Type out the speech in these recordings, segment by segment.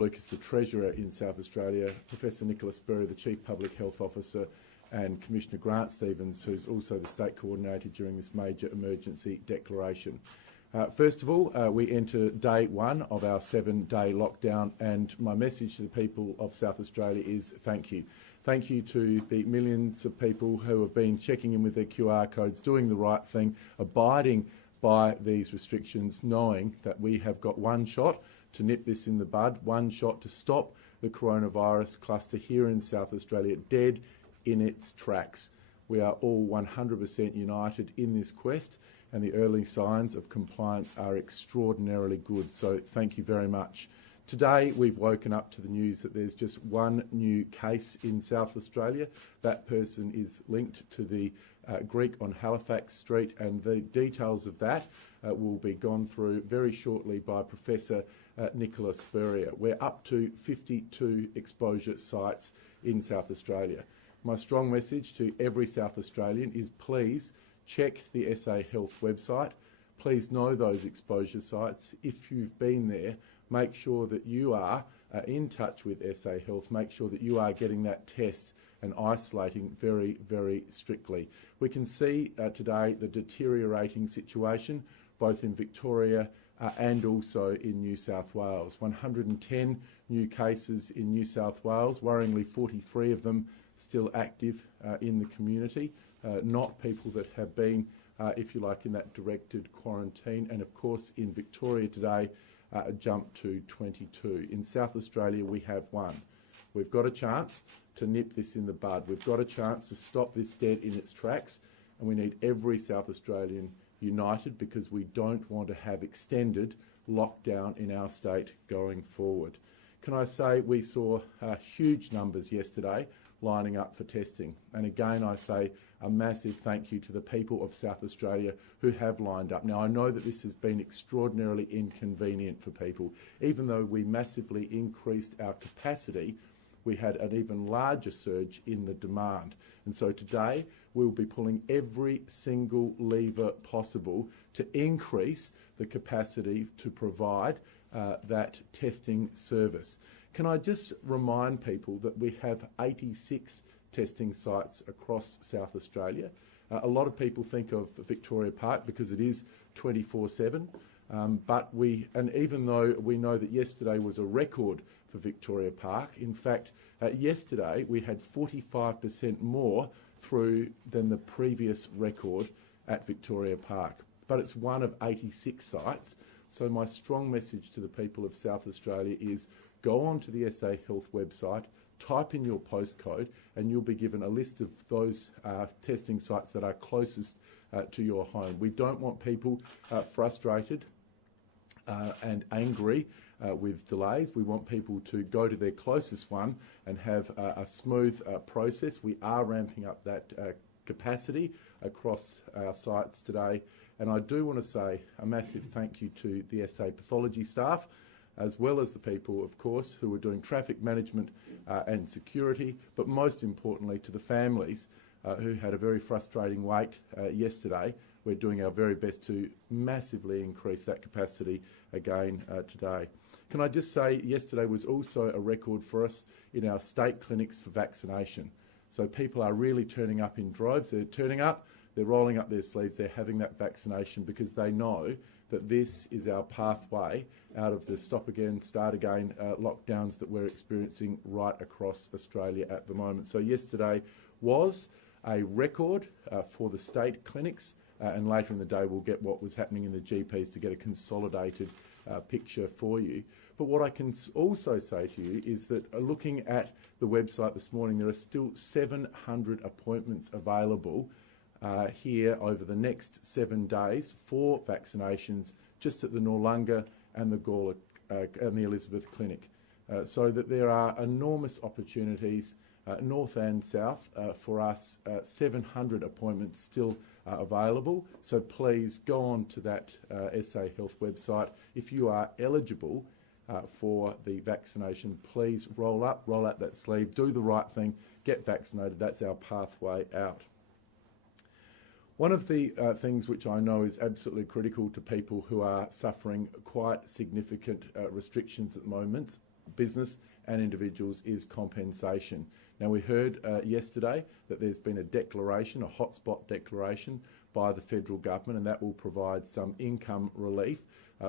Lucas, the Treasurer in South Australia, Professor Nicola Spurrier, the Chief Public Health Officer, and Commissioner Grant Stevens, who's also the State Coordinator during this major emergency declaration. First of all, we enter day one of our 7-day lockdown, and my message to the people of South Australia is thank you. Thank you to the millions of people who have been checking in with their QR codes, doing the right thing, abiding by these restrictions, knowing that we have got one shot to nip this in the bud, one shot to stop the coronavirus cluster here in South Australia dead in its tracks. We are all 100% united in this quest, and the early signs of compliance are extraordinarily good, so thank you very much. Today we've woken up to the news that there's just one new case in South Australia. That person is linked to the Greek on Halifax Street, and the details of that will be gone through very shortly by Professor Nicola Spurrier. We're up to 52 exposure sites in South Australia. My strong message to every South Australian is please check the SA Health website. Please know those exposure sites. If you've been there, make sure that you are in touch with SA Health. Make sure that you are getting that test and isolating very, very strictly. We can see today the deteriorating situation both in Victoria and also in New South Wales. 110 new cases in New South Wales, worryingly 43 of them still active in the community, not people that have been, if you like, in that directed quarantine. And of course in Victoria today, a jump to 22. In South Australia we have one. We've got a chance to nip this in the bud. We've got a chance to stop this dead in its tracks, and we need every South Australian united because we don't want to have extended lockdown in our state going forward. Can I say we saw huge numbers yesterday lining up for testing, and again I say a massive thank you to the people of South Australia who have lined up. Now I know that this has been extraordinarily inconvenient for people. Even though we massively increased our capacity, we had an even larger surge in the demand. And so today we'll be pulling every single lever possible to increase the capacity to provide that testing service. Can I just remind people that we have 86 testing sites across South Australia. A lot of people think of Victoria Park because it is 24/7, and even though we know that yesterday was a record for Victoria Park, in fact, yesterday we had 45% more through than the previous record at Victoria Park. But it's one of 86 sites. So my strong message to the people of South Australia is go on to the SA Health website, type in your postcode, and you'll be given a list of those testing sites that are closest to your home. We don't want people frustrated and angry with delays. We want people to go to their closest one and have a smooth process. We are ramping up that capacity across our sites today. And I do want to say a massive thank you to the SA pathology staff, as well as the people, of course, who are doing traffic management and security, but most importantly to the families who had a very frustrating wait yesterday. We're doing our very best to massively increase that capacity again today. Can I just say, yesterday was also a record for us in our state clinics for vaccination. So people are really turning up in droves. They're turning up, they're rolling up their sleeves, they're having that vaccination because they know that this is our pathway out of the stop again, start again lockdowns that we're experiencing right across Australia at the moment. So yesterday was a record for the state clinics, and later in the day we'll get what was happening in the GPs to get a consolidated picture for you. But what I can also say to you is that looking at the website this morning, there are still 700 appointments available here over the next 7 days for vaccinations just at the Noarlunga and the Gawler and the Elizabeth Clinic. So that there are enormous opportunities north and south for us, 700 appointments still available. So please go on to that SA Health website. If you are eligible for the vaccination, please roll out that sleeve, do the right thing, get vaccinated. That's our pathway out. One of the things which I know is absolutely critical to people who are suffering quite significant restrictions at the moment business and individuals is compensation. Now, we heard yesterday that there's been a declaration, a hotspot declaration by the federal government, and that will provide some income relief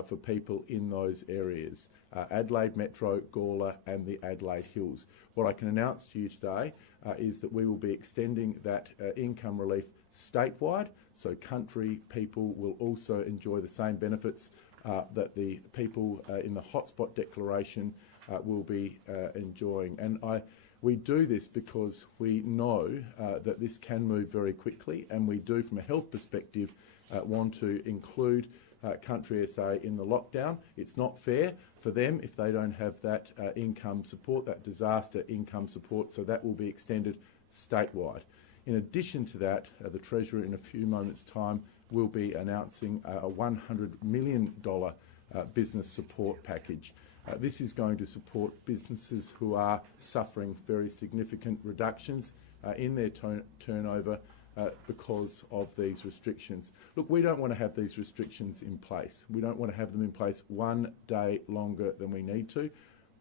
for people in those areas, Adelaide Metro, Gawler and the Adelaide Hills. What I can announce to you today is that we will be extending that income relief statewide, so country people will also enjoy the same benefits that the people in the hotspot declaration will be enjoying. And we do this because we know that this can move very quickly, and we do, from a health perspective, want to include Country SA in the lockdown. It's not fair for them if they don't have that income support, that disaster income support, so that will be extended statewide. In addition to that, the Treasurer in a few moments' time will be announcing a $100 million business support package. This is going to support businesses who are suffering very significant reductions in their turnover because of these restrictions. Look, we don't want to have these restrictions in place. We don't want to have them in place one day longer than we need to.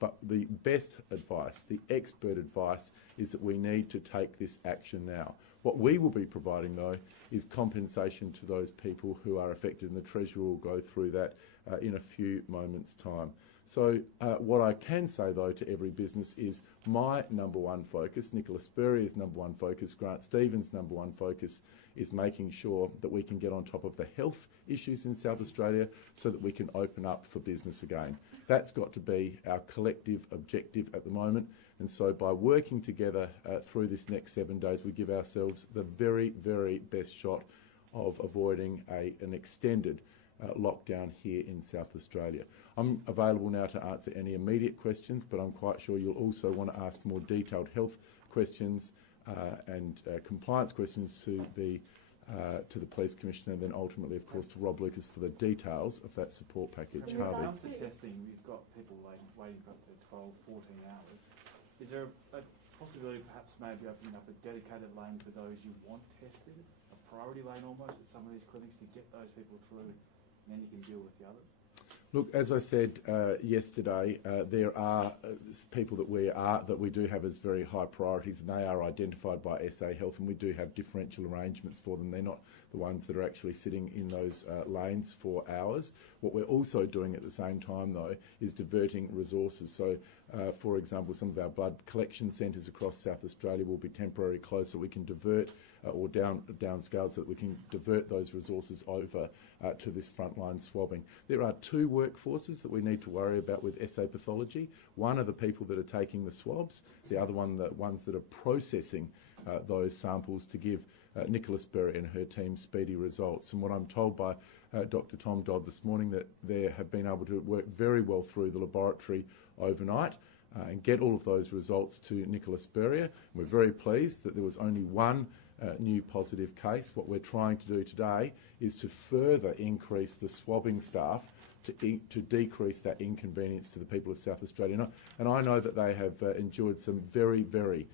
But the best advice, the expert advice, is that we need to take this action now. What we will be providing, though, is compensation to those people who are affected, and the Treasurer will go through that in a few moments' time. So what I can say, though, to every business is my number one focus, Nicola Spurrier's number one focus, Grant Stevens' number one focus is making sure that we can get on top of the health issues in South Australia so that we can open up for business again. That's got to be our collective objective at the moment. And so by working together through this next 7 days, we give ourselves the very, very best shot of avoiding an extended lockdown here in South Australia. I'm available now to answer any immediate questions, but I'm quite sure you'll also want to ask more detailed health questions and compliance questions to the Police Commissioner, and then ultimately, of course, to Rob Lucas for the details of that support package. When it Harvey. comes to testing, we've got people waiting for up to 12, 14 hours. Is there a possibility perhaps maybe opening up a dedicated lane for those you want tested, a priority lane almost at some of these clinics to get those people through, and then you can deal with the others? Look, as I said yesterday, there are people that we do have as very high priorities, and they are identified by SA Health, and we do have differential arrangements for them. They're not the ones that are actually sitting in those lanes for hours. What we're also doing at the same time, though, is diverting resources. So, for example, some of our blood collection centres across South Australia will be temporarily closed, so we can divert or downscale so that we can divert those resources over to this frontline swabbing. There are two workforces that we need to worry about with SA pathology. One are the people that are taking the swabs, the other one the ones that are processing those samples to give Nicola Spurrier and her team speedy results. And what I'm told by Dr. Tom Dodd this morning, that they have been able to work very well through the laboratory overnight and get all of those results to Nicola Spurrier. We're very pleased that there was only one new positive case. What we're trying to do today is to further increase the swabbing staff to decrease that inconvenience to the people of South Australia. And I know that they have endured some very, very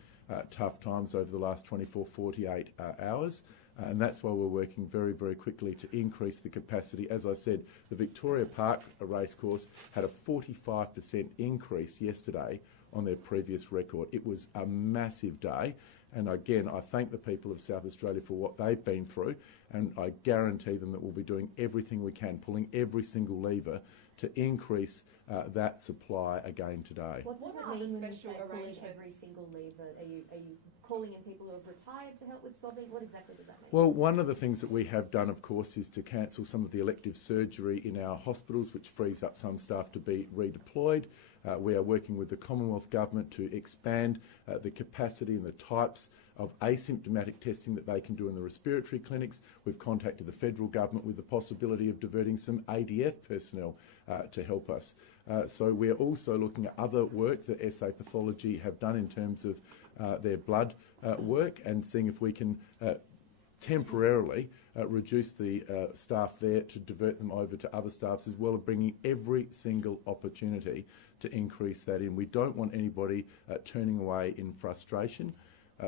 tough times over the last 24, 48 hours. And that's why we're working very, very quickly to increase the capacity. As I said, the Victoria Park racecourse had a 45% increase yesterday on their previous record. It was a massive day. And again, I thank the people of South Australia for what they've been through, and I guarantee them that we'll be doing everything we can, pulling every single lever to increase that supply again today. What does it mean when you say pulling every single lever? Are you calling in people who have retired to help with swabbing? What exactly does that mean? Well, one of the things that we have done, of course, is to cancel some of the elective surgery in our hospitals, which frees up some staff to be redeployed. We are working with the Commonwealth Government to expand the capacity and the types of asymptomatic testing that they can do in the respiratory clinics. We've contacted the federal government with the possibility of diverting some ADF personnel to help us. So we're also looking at other work that SA Pathology have done in terms of their blood work, and seeing if we can temporarily reduce the staff there to divert them over to other staffs, as well as bringing every single opportunity to increase that in. We don't want anybody turning away in frustration.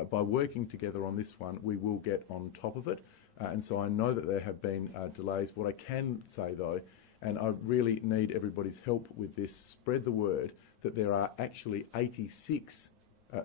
By working together on this one, we will get on top of it. And so I know that there have been delays. What I can say, though, and I really need everybody's help with this, spread the word that there are actually 86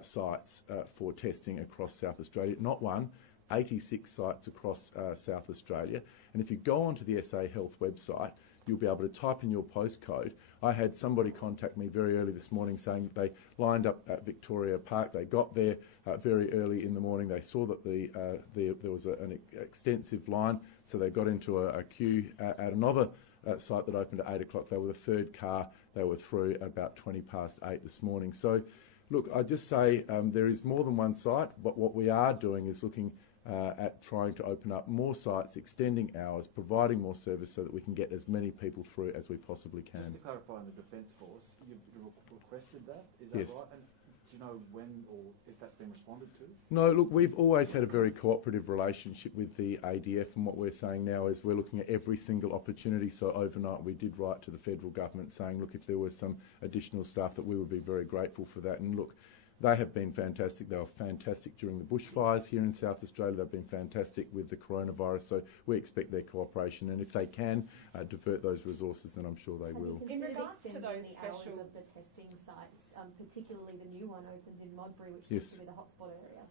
sites for testing across South Australia, not one, 86 sites across South Australia. And if you go onto the SA Health website, you'll be able to type in your postcode. I had somebody contact me very early this morning saying that they lined up at Victoria Park. They got there very early in the morning. They saw that there was an extensive line, so they got into a queue at another site that opened at 8 o'clock. They were the third car. They were through at about 20 past 8 this morning. So, look, I just say there is more than one site, but what we are doing is looking at trying to open up more sites, extending hours, providing more service so that we can get as many people through as we possibly can. Just to clarify on the Defence Force, you've requested that, is that yes. right? And do you know when or if that's been responded to? No, look, we've always had a very cooperative relationship with the ADF, and what we're saying now is we're looking at every single opportunity. So overnight we did write to the federal government saying, look, if there was some additional staff, that we would be very grateful for that. And look, they have been fantastic. They were fantastic during the bushfires here in South Australia. They've been fantastic with the coronavirus. So we expect their cooperation. And if they can divert those resources, then I'm sure they will. In regards to those the hours of the testing sites, particularly the new one opened in Modbury, which yes. seems to be the hotspot area.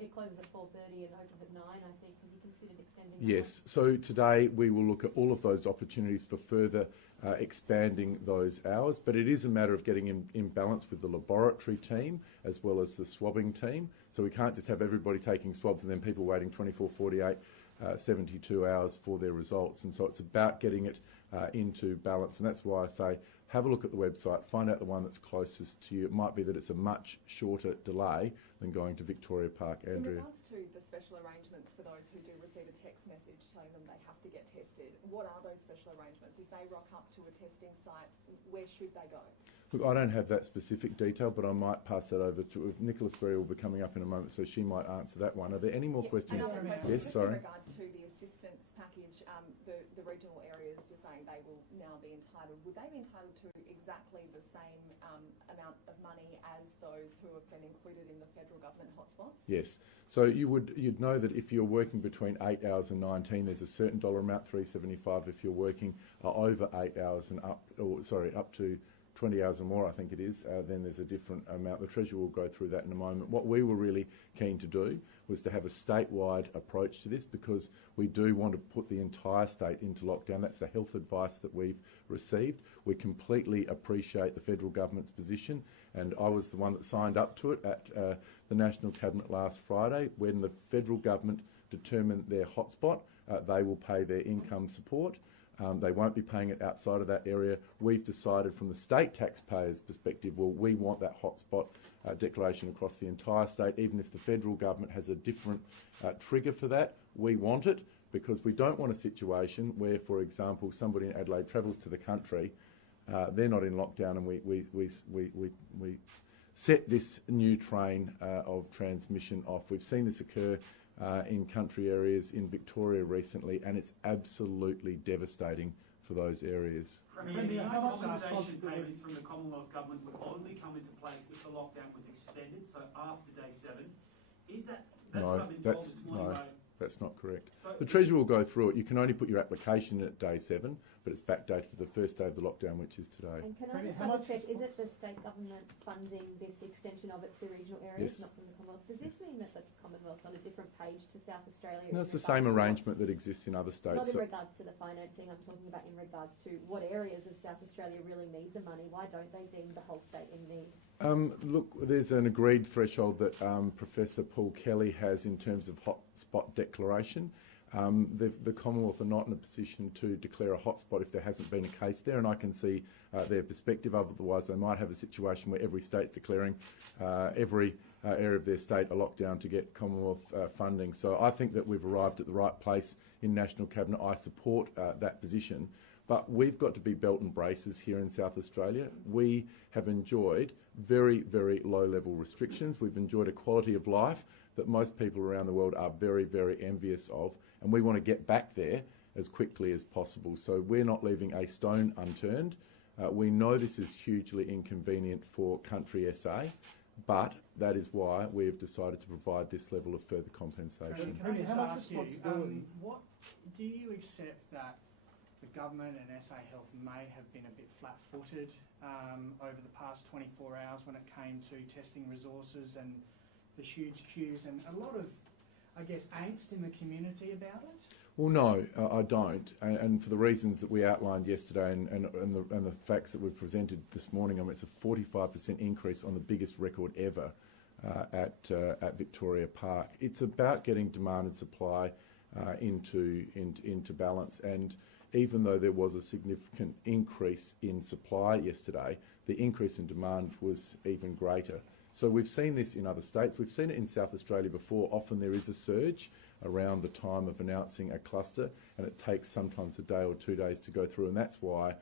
It closes at 4:30 and opens at 9, I think. Have you considered extending that? Yes. So today we will look at all of those opportunities for further expanding those hours, but it is a matter of getting in balance with the laboratory team as well as the swabbing team. So we can't just have everybody taking swabs and then people waiting 24, 48, 72 hours for their results. And so it's about getting it into balance. And that's why I say have a look at the website, find out the one that's closest to you. It might be that it's a much shorter delay than going to Victoria Park. Andrea. In regards to the special arrangements for those who do receive a text message telling them they have to get tested, what are those special arrangements? If they rock up to a testing site, where should they go? Look, I don't have that specific detail, but I might pass that over to Nicola Sperry will be coming up in a moment, so she might answer that one. Are there any more questions? Yes, sorry. In regard to the assistance package, the regional areas, you're saying they will now be entitled. Would they be entitled to exactly the same amount of money as those who have been included in the federal government hotspots? Yes. So you'd know that if you're working between 8 hours and 19, there's a certain dollar amount, $3.75. If you're working over 8 hours and up to 20 hours or more, I think it is, then there's a different amount. The Treasurer will go through that in a moment. What we were really keen to do was to have a statewide approach to this, because we do want to put the entire state into lockdown. That's the health advice that we've received. We completely appreciate the federal government's position, and I was the one that signed up to it at the National Cabinet last Friday. When the federal government determined their hotspot, they will pay their income support. They won't be paying it outside of that area. We've decided from the state taxpayers' perspective, well, we want that hotspot declaration across the entire state. Even if the federal government has a different trigger for that, we want it, because we don't want a situation where, for example, somebody in Adelaide travels to the country, they're not in lockdown, and we set this new train of transmission off. We've seen this occur in country areas in Victoria recently, and it's absolutely devastating for those areas. Premier, compensation payments from the Commonwealth Government would only come into place if the lockdown was extended, so after day 7. Is that that's not correct. So the Treasurer will go through it. You can only put your application in at day 7, but it's backdated to the first day of the lockdown, which is today. And can I just double check, is it the state government funding this extension of it to regional areas, yes. not from the Commonwealth? Does this mean that the Commonwealth's on a different page to South Australia? No, it's the same arrangement that exists in other states. Not in regards to the financing, I'm talking about in regards to what areas of South Australia really need the money. Why don't they deem the whole state in need? Look, there's an agreed threshold that Professor Paul Kelly has in terms of hotspot declaration. The Commonwealth are not in a position to declare a hotspot if there hasn't been a case there, and I can see their perspective. Otherwise, they might have a situation where every state's declaring every area of their state a lockdown to get Commonwealth funding. So I think that we've arrived at the right place in National Cabinet. I support that position. But we've got to be belt and braces here in South Australia. We have enjoyed very, very low-level restrictions. We've enjoyed a quality of life that most people around the world are very, very envious of, and we want to get back there as quickly as possible. So we're not leaving a stone unturned. We know this is hugely inconvenient for country SA, but that is why we have decided to provide this level of further compensation. Can I just ask you, what do you accept that the government and SA Health may have been a bit flat-footed over the past 24 hours when it came to testing resources and the huge queues and a lot of, I guess, angst in the community about it? Well, no, I don't, and for the reasons that we outlined yesterday and the facts that we've presented this morning. I mean, it's a 45% increase on the biggest record ever at Victoria Park. It's about getting demand and supply into balance, and even though there was a significant increase in supply yesterday, the increase in demand was even greater. So we've seen this in other states. We've seen it in South Australia before. Often there is a surge around the time of announcing a cluster, and it takes sometimes a day or 2 days to go through, and that's why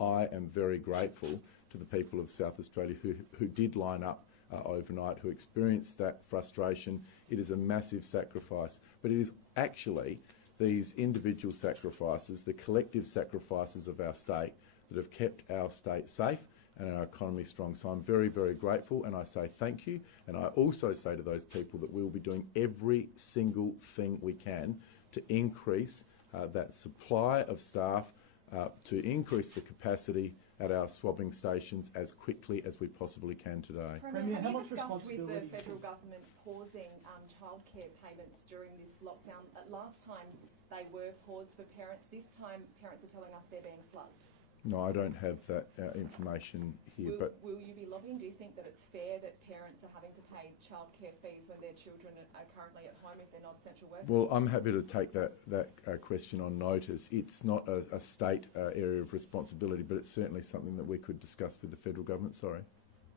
I am very grateful to the people of South Australia who did line up overnight, who experienced that frustration. It is a massive sacrifice, but it is actually these individual sacrifices, the collective sacrifices of our state, that have kept our state safe and our economy strong. So I'm very, very grateful, and I say thank you. And I also say to those people that we will be doing every single thing we can to increase that supply of staff, to increase the capacity at our swabbing stations as quickly as we possibly can today. Premier, how much discussed with the responsibility federal government pausing childcare payments during this lockdown? Last time they were paused for parents. This time parents are telling us they're being slugged. No, I don't have that information here. Will you be lobbying? Do you think that it's fair that parents are having to pay childcare fees when their children are currently at home if they're not essential workers? Well, I'm happy to take that question on notice. It's not a state area of responsibility, but it's certainly something that we could discuss with the federal government. Sorry.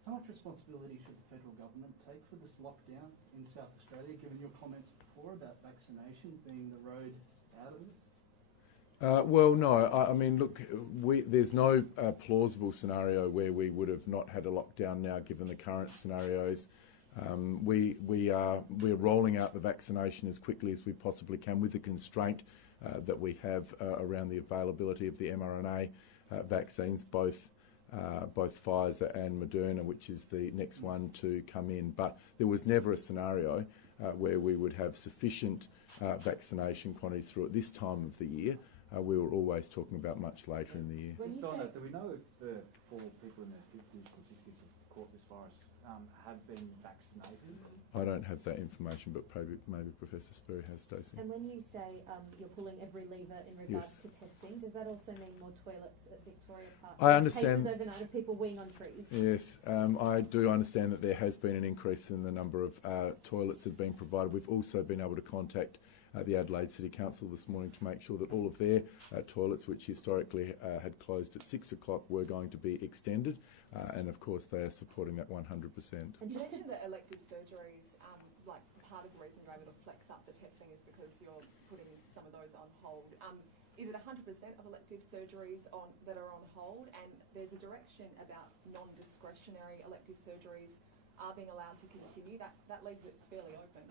How much responsibility should the federal government take for this lockdown in South Australia, given your comments before about vaccination being the road out of this? Well, no. I mean, look, there's no plausible scenario where we would have not had a lockdown now, given the current scenarios. We're rolling out the vaccination as quickly as we possibly can, with the constraint that we have around the availability of the mRNA vaccines, both Pfizer and Moderna, which is the next one to come in. But there was never a scenario where we would have sufficient vaccination quantities through at this time of the year. We were always talking about much later in the year. Just on that, do we know if the 4 people in their 50s and 60s who've caught this virus have been vaccinated? I don't have that information, but maybe Professor Sperry has, Stacey. And when you say you're pulling every lever in regards to testing, does that also mean more toilets at Victoria Park? I understand. Cases overnight of people weeing on trees? Yes, I do understand that there has been an increase in the number of toilets that have been provided. We've also been able to contact the Adelaide City Council this morning to make sure that all of their toilets, which historically had closed at 6 o'clock, were going to be extended, and of course they are supporting that 100%. And you mentioned that elective surgeries, like part of the reason you're able to flex up the testing is because you're putting some of those on hold. Is it 100% of elective surgeries that are on hold? And there's a direction about non-discretionary elective surgeries are being allowed to continue. That leaves it fairly open.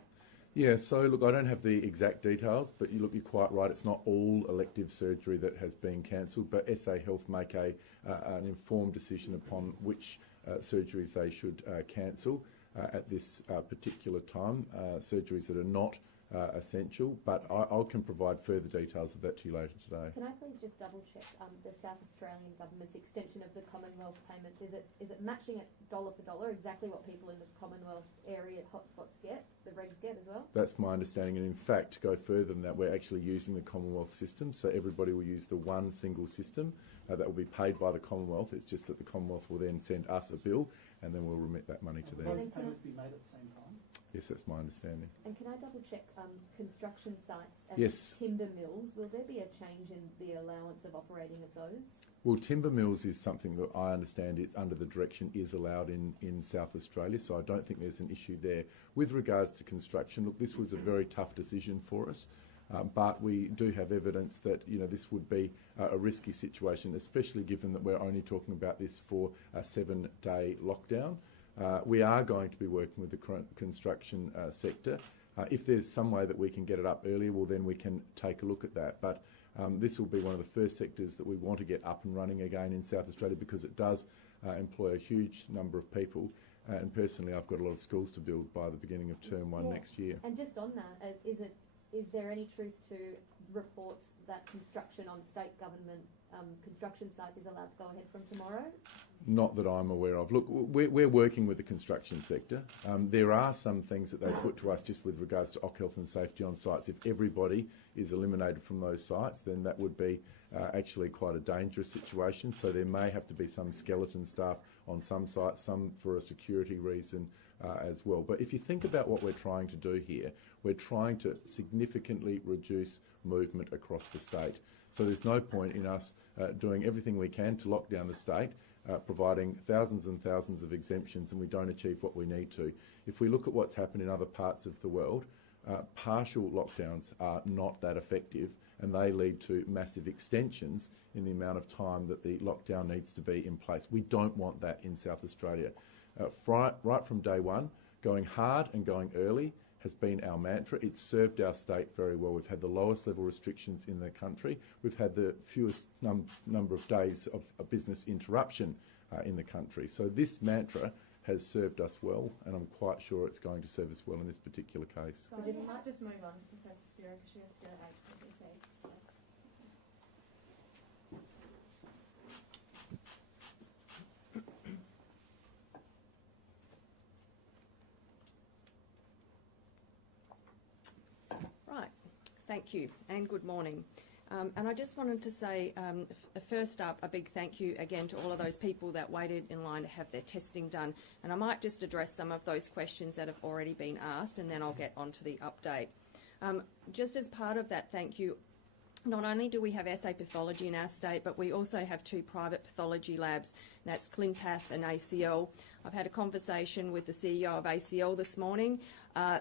Yeah, so look, I don't have the exact details, but you're quite right. It's not all elective surgery that has been cancelled, but SA Health make an informed decision upon which surgeries they should cancel at this particular time, surgeries that are not essential, but I can provide further details of that to you later today. Can I please just double check the South Australian government's extension of the Commonwealth payments? Is it matching it dollar for dollar, exactly what people in the Commonwealth area hotspots get, the regs get as well? That's my understanding, and in fact, to go further than that, we're actually using the Commonwealth system, so everybody will use the one single system that will be paid by the Commonwealth. It's just that the Commonwealth will then send us a bill, and then we'll remit that money to them. Will those payments be made at the same time? Yes, that's my understanding. And can I double check construction sites and Yes. timber mills? Will there be a change in the allowance of operating of those? Well, timber mills is something that I understand it under the direction is allowed in South Australia, so I don't think there's an issue there. With regards to construction, look, this was a very tough decision for us, but we do have evidence that this would be a risky situation, especially given that we're only talking about this for a 7-day lockdown. We are going to be working with the construction sector. If there's some way that we can get it up earlier, well, then we can take a look at that. But this will be one of the first sectors that we want to get up and running again in South Australia, because it does employ a huge number of people. And personally, I've got a lot of schools to build by the beginning of term 1 next year. And just on that, is there any truth to reports that construction on state government construction sites is allowed to go ahead from tomorrow? Not that I'm aware of. Look, we're working with the construction sector. There are some things that they put to us just with regards to health and safety on sites. If everybody is eliminated from those sites, then that would be actually quite a dangerous situation. So there may have to be some skeleton staff on some sites, some for a security reason as well. But if you think about what we're trying to do here, we're trying to significantly reduce movement across the state. So there's no point in us doing everything we can to lock down the state, providing thousands and thousands of exemptions, and we don't achieve what we need to. If we look at what's happened in other parts of the world, partial lockdowns are not that effective, and they lead to massive extensions in the amount of time that the lockdown needs to be in place. We don't want that in South Australia. Right from day one, going hard and going early has been our mantra. It's served our state very well. We've had the lowest level restrictions in the country. We've had the fewest number of days of business interruption in the country. So this mantra has served us well, and I'm quite sure it's going to serve us well in this particular case. Guys, we might just move on to Professor Spiro because she has to go to HPC. Right, thank you and good morning. And I just wanted to say, first up, a big thank you again to all of those people that waited in line to have their testing done. And I might just address some of those questions that have already been asked, and then I'll get on to the update. Just as part of that thank you, not only do we have assay pathology in our state, but we also have 2 private pathology labs. That's ClinPath and ACL. I've had a conversation with the CEO of ACL this morning.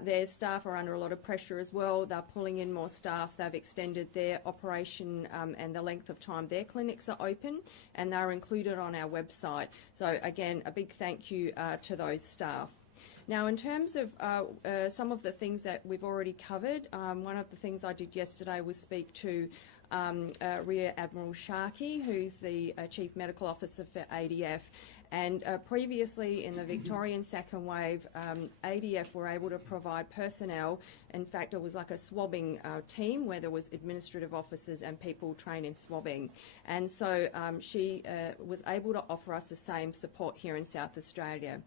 Their staff are under a lot of pressure as well. They're pulling in more staff. They've extended their operation and the length of time their clinics are open, and they're included on our website. So again, a big thank you to those staff. Now, in terms of some of the things that we've already covered, one of the things I did yesterday was speak to Rear Admiral Sharkey, who's the Chief Medical Officer for ADF. And previously in the Victorian second wave, ADF were able to provide personnel. In fact, it was like a swabbing team where there was administrative officers and people trained in swabbing. And so she was able to offer us the same support here in South Australia.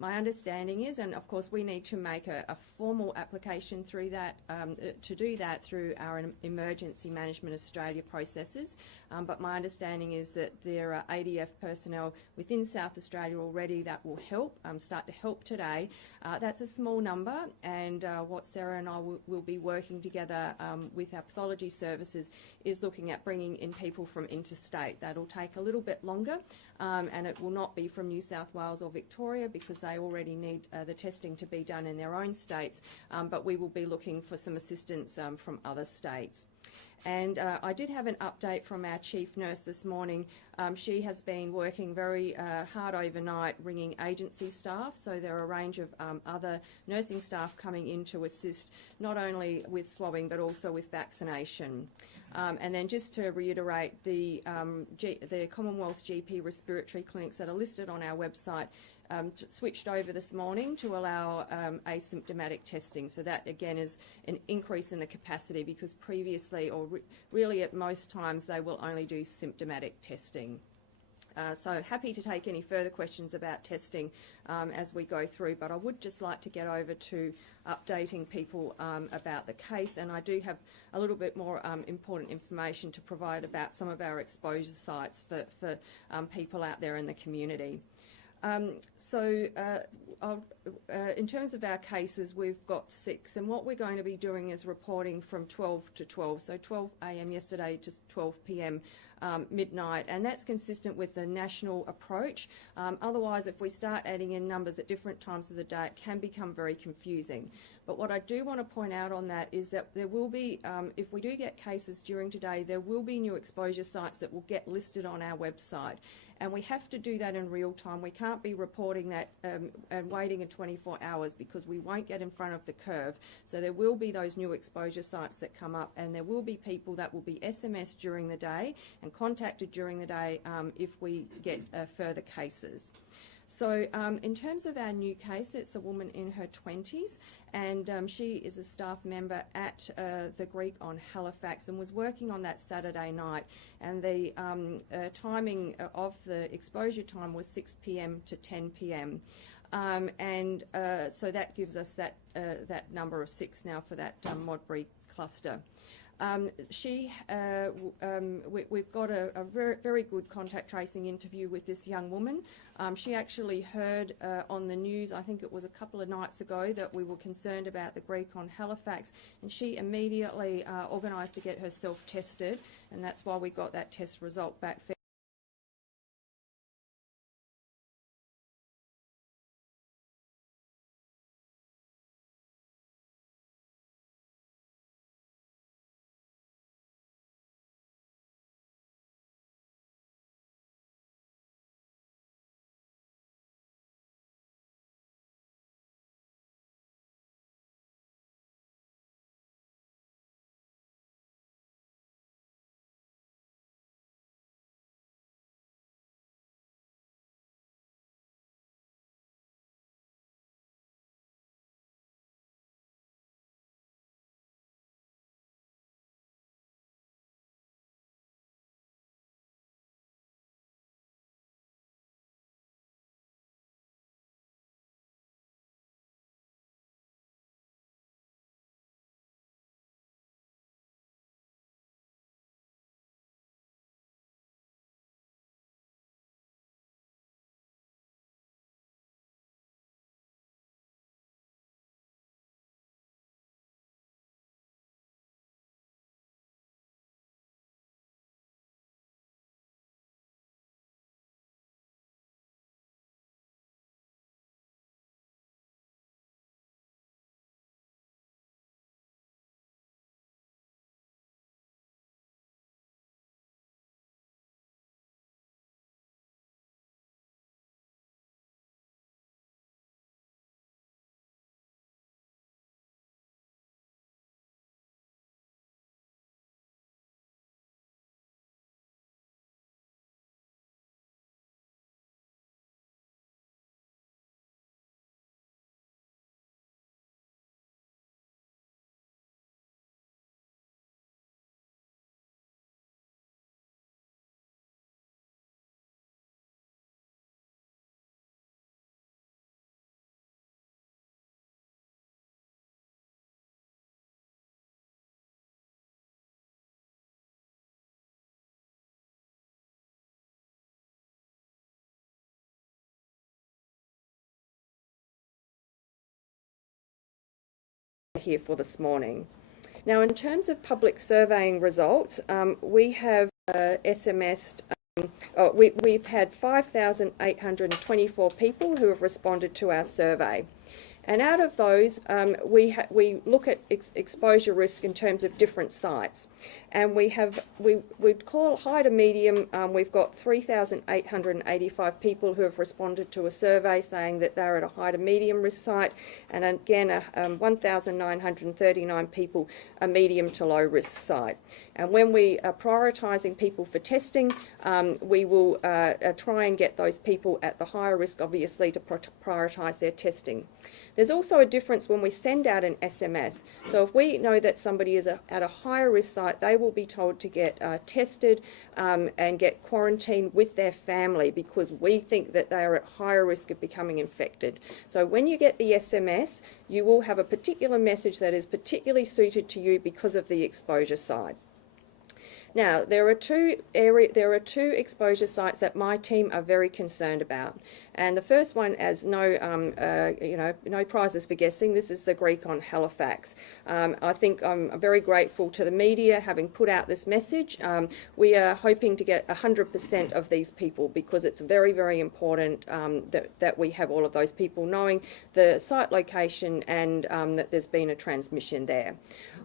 My understanding is, and of course we need to make a formal application through that, to do that through our Emergency Management Australia processes, but my understanding is that there are ADF personnel within South Australia already that will help, start to help today. That's a small number, and what Sarah and I will be working together with our pathology services is looking at bringing in people from interstate. That'll take a little bit longer, and it will not be from New South Wales or Victoria because they already need the testing to be done in their own states, but we will be looking for some assistance from other states. And I did have an update from our chief nurse this morning. She has been working very hard overnight ringing agency staff, so there are a range of other nursing staff coming in to assist not only with swabbing but also with vaccination. And then just to reiterate, the Commonwealth GP respiratory clinics that are listed on our website switched over this morning to allow asymptomatic testing. So that again is an increase in the capacity because previously, or really at most times, they will only do symptomatic testing. So happy to take any further questions about testing as we go through, but I would just like to get over to updating people about the case, and I do have a little bit more important information to provide about some of our exposure sites for people out there in the community. In terms of our cases, we've got 6, and what we're going to be doing is reporting from 12 to 12, so 12 a.m. yesterday to 12 p.m. Midnight, and that's consistent with the national approach. Otherwise, if we start adding in numbers at different times of the day, it can become very confusing. But what I do want to point out on that is that there will be, if we do get cases during today, there will be new exposure sites that will get listed on our website. And we have to do that in real time. We can't be reporting that and waiting in 24 hours because we won't get in front of the curve. So there will be those new exposure sites that come up, and there will be people that will be SMS'd during the day and contacted during the day if we get further cases. So in terms of our new case, it's a woman in her 20s, and she is a staff member at the Greek on Halifax and was working on that Saturday night. And the timing of the exposure time was 6 p.m. to 10 p.m. So that gives us that number of 6 now for that Modbury cluster. We've got a very, very good contact tracing interview with this young woman. She actually heard on the news, I think it was a couple of nights ago, that we were concerned about the Greek on Halifax, and she immediately organised to get herself tested, and that's why we got that test result back here for this morning. Now, in terms of public surveying results, we have SMS'd, we've had 5,824 people who have responded to our survey. And out of those, we look at exposure risk in terms of different sites. And we'd call high to medium, we've got 3,885 people who have responded to a survey saying that they're at a high to medium risk site. And again, 1,939 people a medium to low risk site. And when we are prioritising people for testing, we will try and get those people at the higher risk, obviously, to prioritise their testing. There's also a difference when we send out an SMS. So if we know that somebody is at a higher risk site, they will be told to get tested and get quarantined with their family because we think that they are at higher risk of becoming infected. So when you get the SMS, you will have a particular message that is particularly suited to you because of the exposure site. Now, there are two exposure sites that my team are very concerned about. And the first one, as no prizes for guessing, this is the Greek on Halifax. I think I'm very grateful to the media having put out this message. We are hoping to get 100% of these people because it's very, very important that we have all of those people knowing the site location and that there's been a transmission there.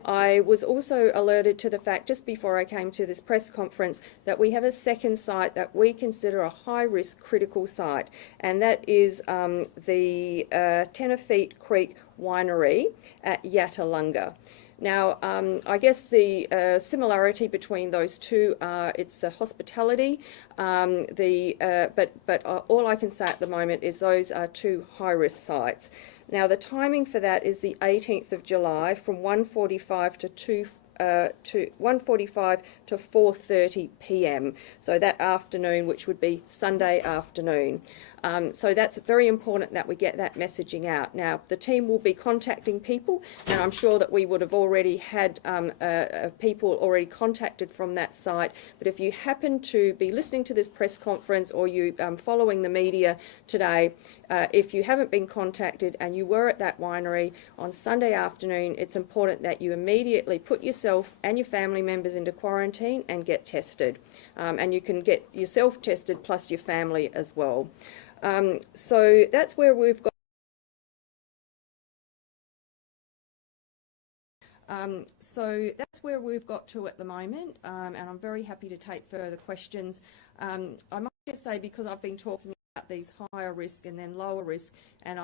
I was also alerted to the fact just before I came to this press conference that we have a second site that we consider a high-risk critical site, and that is the Tenerife Creek Winery at Yatalunga. Now, I guess the similarity between those two are it's hospitality. But all I can say at the moment is those are two high-risk sites. Now, the timing for that is the 18th of July from 1:45 to 1:45 to 4:30 p.m. So that afternoon, which would be Sunday afternoon. So that's very important that we get that messaging out. Now, the team will be contacting people, and I'm sure that we would have already had people already contacted from that site. But if you happen to be listening to this press conference or you following the media today, if you haven't been contacted and you were at that winery on Sunday afternoon, it's important that you immediately put yourself and your family members into quarantine and get tested. And you can get yourself tested plus your family as well. So that's where we've got. So that's where we've got to at the moment, and I'm very happy to take further questions. I might just say, because I've been talking about these higher risk and then lower risk, and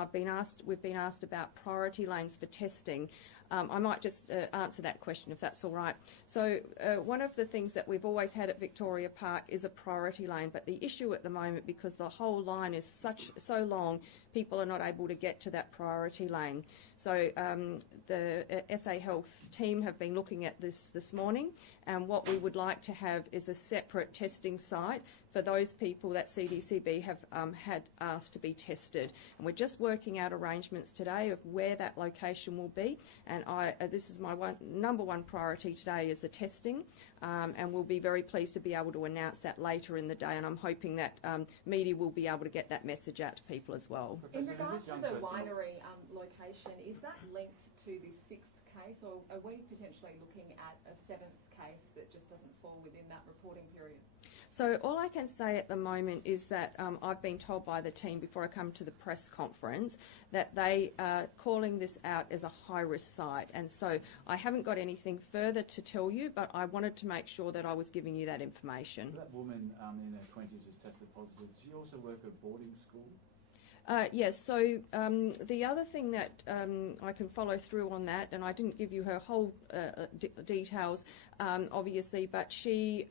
we've been asked about priority lanes for testing. I might just answer that question if that's all right. So one of the things that we've always had at Victoria Park is a priority lane, but the issue at the moment, because the whole line is so long, people are not able to get to that priority lane. So the SA Health team have been looking at this morning, and what we would like to have is a separate testing site for those people that CDCB have had asked to be tested. And we're just working out arrangements today of where that location will be, and this is my number one priority today is the testing, and we'll be very pleased to be able to announce that later in the day, and I'm hoping that media will be able to get that message out to people as well. In regards to the winery location, is that linked to the 6th case, or are we potentially looking at a 7th case that just doesn't fall within that reporting period? So all I can say at the moment is that I've been told by the team before I come to the press conference that they are calling this out as a high-risk site, and so I haven't got anything further to tell you, but I wanted to make sure that I was giving you that information. That woman in her 20s who's tested positive, does she also work at boarding school? Yes, so the other thing that I can follow through on that, and I didn't give you her whole details, obviously, but she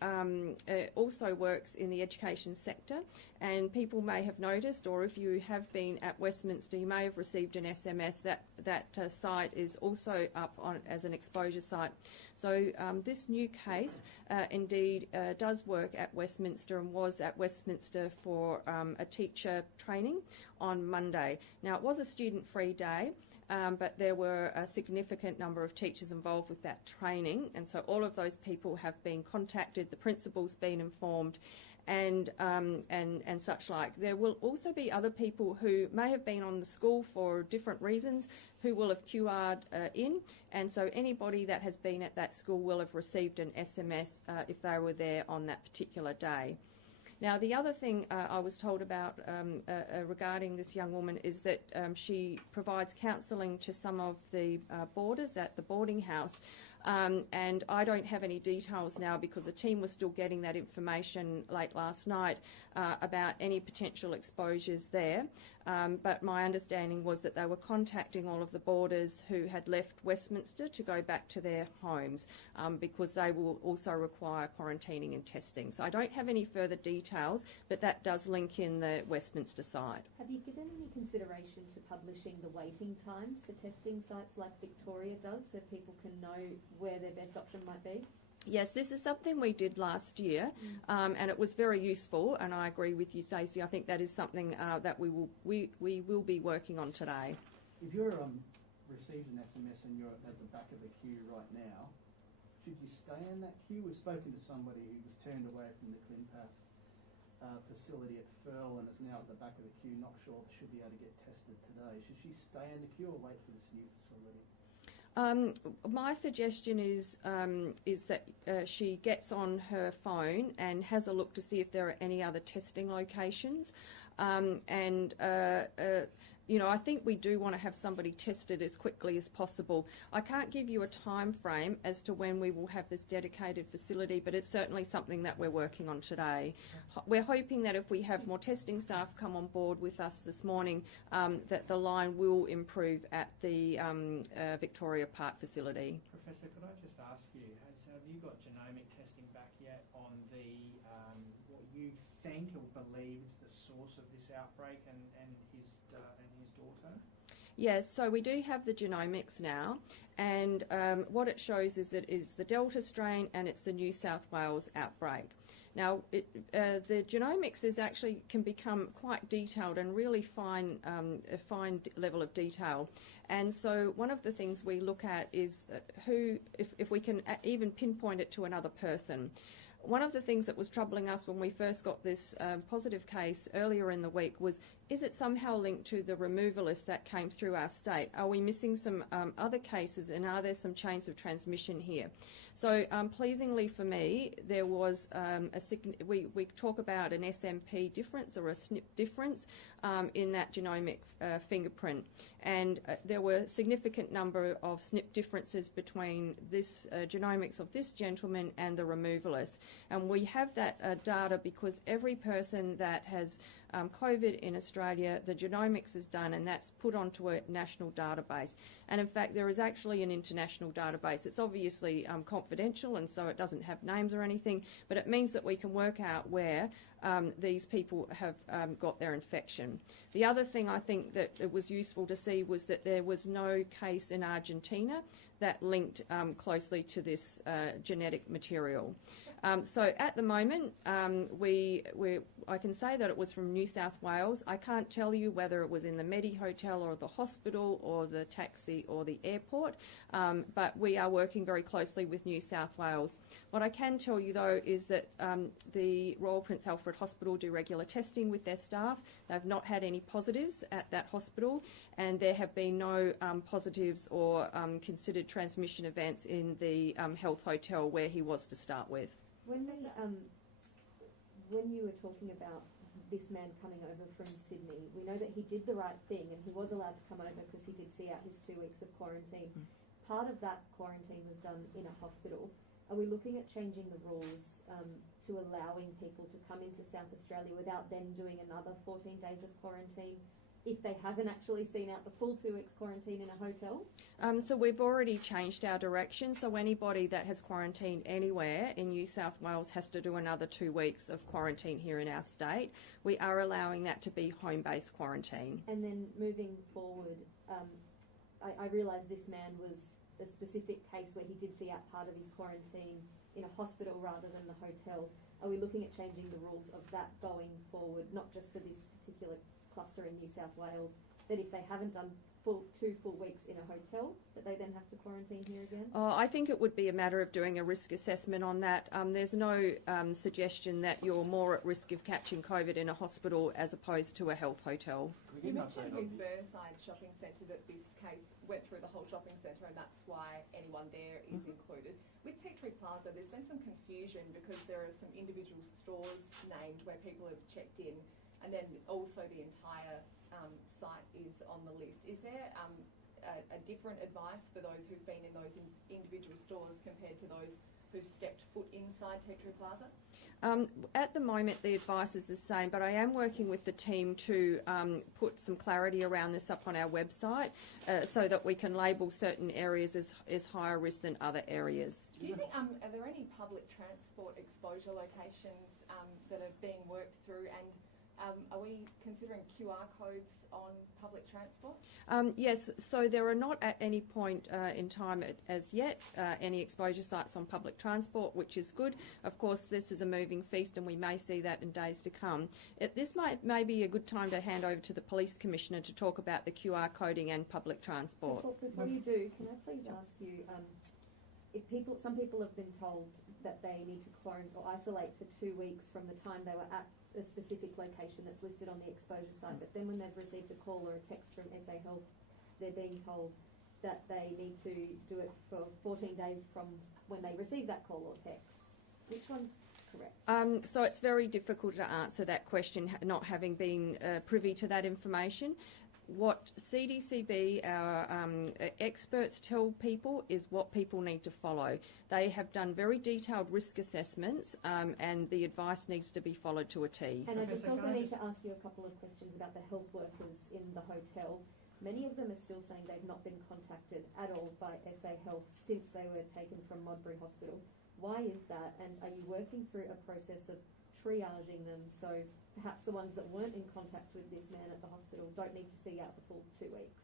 also works in the education sector, and people may have noticed, or if you have been at Westminster, you may have received an SMS that site is also up on as an exposure site. So this new case indeed does work at Westminster and was at Westminster for a teacher training on Monday. Now, it was a student-free day, but there were a significant number of teachers involved with that training, and so all of those people have been contacted, the principal's been informed, and such like. There will also be other people who may have been on the school for different reasons who will have QR'd in, and so anybody that has been at that school will have received an SMS if they were there on that particular day. Now, the other thing I was told about regarding this young woman is that she provides counselling to some of the boarders at the boarding house, and I don't have any details now because the team was still getting that information late last night about any potential exposures there. But my understanding was that they were contacting all of the boarders who had left Westminster to go back to their homes because they will also require quarantining and testing. So I don't have any further details, but that does link in the Westminster side. Have you given any consideration to publishing the waiting times for testing sites like Victoria does, so people can know where their best option might be? Yes, this is something we did last year, and it was very useful, and I agree with you, Stacey. I think that is something that we will be working on today. If you're received an SMS and you're at the back of the queue right now, should you stay in that queue? We've spoken to somebody who was turned away from the ClinPath facility at Firle and is now at the back of the queue, not sure if she'll be able to get tested today. Should she stay in the queue or wait for this new facility? My suggestion is that she gets on her phone and has a look to see if there are any other testing locations, and you know, I think we do want to have somebody tested as quickly as possible. I can't give you a time frame as to when we will have this dedicated facility, but it's certainly something that we're working on today. We're hoping that if we have more testing staff come on board with us this morning, that the line will improve at the Victoria Park facility. Professor, could I just ask you, have you got genomic testing back yet on the what you think or believe is the source of this outbreak and his daughter? Yes, so we do have the genomics now, and what it shows is it is the Delta strain and it's the New South Wales outbreak. Now, the genomics is actually can become quite detailed and really a fine level of detail. And so one of the things we look at is if we can even pinpoint it to another person. One of the things that was troubling us when we first got this positive case earlier in the week was, is it somehow linked to the removalists that came through our state? Are we missing some other cases, and are there some chains of transmission here? So pleasingly for me, there was we talk about an SMP difference or a SNP difference in that genomic fingerprint. And there were a significant number of SNP differences between this genomics of this gentleman and the removalists. And we have that data because every person that has COVID in Australia, the genomics is done and that's put onto a national database. And in fact, there is actually an international database. It's obviously confidential, and so it doesn't have names or anything, but it means that we can work out where these people have got their infection. The other thing I think that it was useful to see was that there was no case in Argentina that linked closely to this genetic material. So at the moment, I can say that it was from New South Wales. I can't tell you whether it was in the Medi Hotel or the hospital or the taxi or the airport, but we are working very closely with New South Wales. What I can tell you, though, is that the Royal Prince Alfred Hospital do regular testing with their staff. They've not had any positives at that hospital, and there have been no positives or considered transmission events in the health hotel where he was to start with. When you were talking about this man coming over from Sydney, we know that he did the right thing and he was allowed to come over because he did see out his 2 weeks of quarantine. Part of that quarantine was done in a hospital. Are we looking at changing the rules to allowing people to come into South Australia without then doing another 14 days of quarantine if they haven't actually seen out the full 2 weeks quarantine in a hotel? So we've already changed our direction. So anybody that has quarantined anywhere in New South Wales has to do another 2 weeks of quarantine here in our state. We are allowing that to be home-based quarantine. And then moving forward, I realise this man was a specific case where he did see out part of his quarantine in a hospital rather than the hotel. Are we looking at changing the rules of that going forward, not just for this particular cluster in New South Wales, that if they haven't done 2 full weeks in a hotel, that they then have to quarantine here again? I think it would be a matter of doing a risk assessment on that. There's no suggestion that you're more at risk of catching COVID in a hospital as opposed to a health hotel. You mentioned with Burnside Shopping Centre that this case went through the whole shopping centre and that's why anyone there is included. With Tea Tree Plaza, there's been some confusion because there are some individual stores named where people have checked in, and then also the entire site is on the list. Is there a different advice for those who've been in those individual stores compared to those who've stepped foot inside Tea Tree Plaza? At the moment, the advice is the same, but I am working with the team to put some clarity around this up on our website so that we can label certain areas as higher risk than other areas. Do you think, are there any public transport exposure locations that are being worked through, and are we considering QR codes on public transport? Yes, so there are not at any point in time as yet any exposure sites on public transport, which is good. Of course, this is a moving feast and we may see that in days to come. This may be a good time to hand over to the Police Commissioner to talk about the QR coding and public transport. Before you do, can I please ask you, some people have been told that they need to quarantine or isolate for 2 weeks from the time they were at a specific location that's listed on the exposure site, but then when they've received a call or a text from SA Health, they're being told that they need to do it for 14 days from when they receive that call or text. Which one's correct? So it's very difficult to answer that question, not having been privy to that information. What CDCB, our experts tell people is what people need to follow. They have done very detailed risk assessments and the advice needs to be followed to a T. And I just also need to ask you a couple of questions about the health workers in the hotel. Many of them are still saying they've not been contacted at all by SA Health since they were taken from Modbury Hospital. Why is that? And are you working through a process of triaging them so perhaps the ones that weren't in contact with this man at the hospital don't need to see out the full 2 weeks?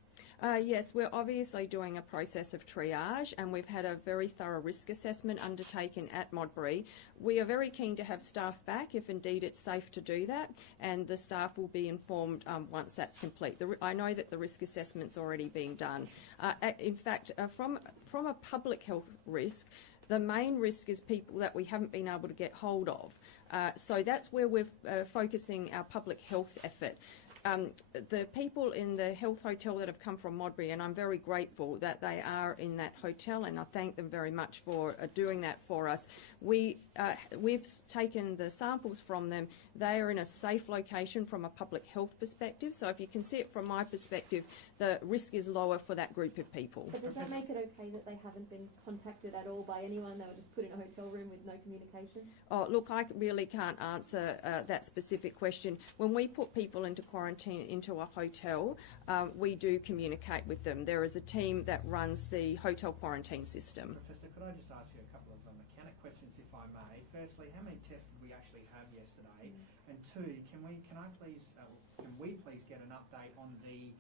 Yes, we're obviously doing a process of triage and we've had a very thorough risk assessment undertaken at Modbury. We are very keen to have staff back if indeed it's safe to do that, and the staff will be informed once that's complete. I know that the risk assessment's already being done. In fact, from a public health risk, the main risk is people that we haven't been able to get hold of. So that's where we're focusing our public health effort. The people in the health hotel that have come from Modbury, and I'm very grateful that they are in that hotel, and I thank them very much for doing that for us. We've taken the samples from them. They are in a safe location from a public health perspective, so if you can see it from my perspective, the risk is lower for that group of people. But does that make it okay that they haven't been contacted at all by anyone? They were just put in a hotel room with no communication? Oh, look, I really can't answer that specific question. When we put people into quarantine into a hotel, we do communicate with them. There is a team that runs the hotel quarantine system. Professor, could I just ask you a couple of mechanic questions, if I may? Firstly, how many tests did we actually have yesterday? And two, can we please get an update on the